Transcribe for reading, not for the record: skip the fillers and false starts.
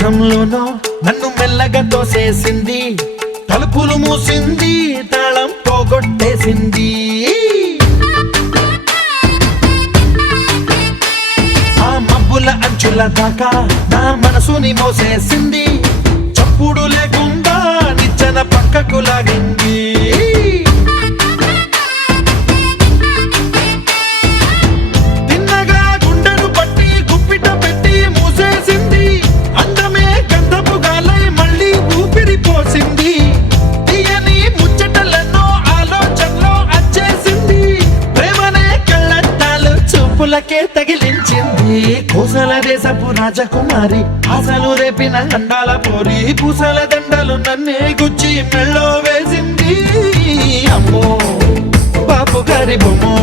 బాత్రూంలోనో నన్ను మెల్లగా తోసేసింది, తలుపులు మూసింది, తాళం పోగొట్టేసింది. ఆ మబ్బుల అంచుల దాకా నా మనసుని మోసేసింది, చప్పుడు లేకుండా నిచ్చెన పక్కకు లాగింది. తిన్నగా గుండెను పట్టి గుప్పిట పెట్టి మూసేసింది, అందమే గంధపు గాలై మళ్ళీ ఊపిరి పోసింది. తీయని ముచ్చటలెన్నో ఆలోచనలో అచ్చేసింది, ప్రేమనే కళ్ళట్టాలు చూపులకే తగిలించింది. కోసల దేశపు రాజకుమారి, ఆశలు రేపిన అండాల పోరి, పూసల దండలు నన్నే గుచ్చి మెళ్ళో వేసింది. అమ్మో బాపు గారి బొమ్మో,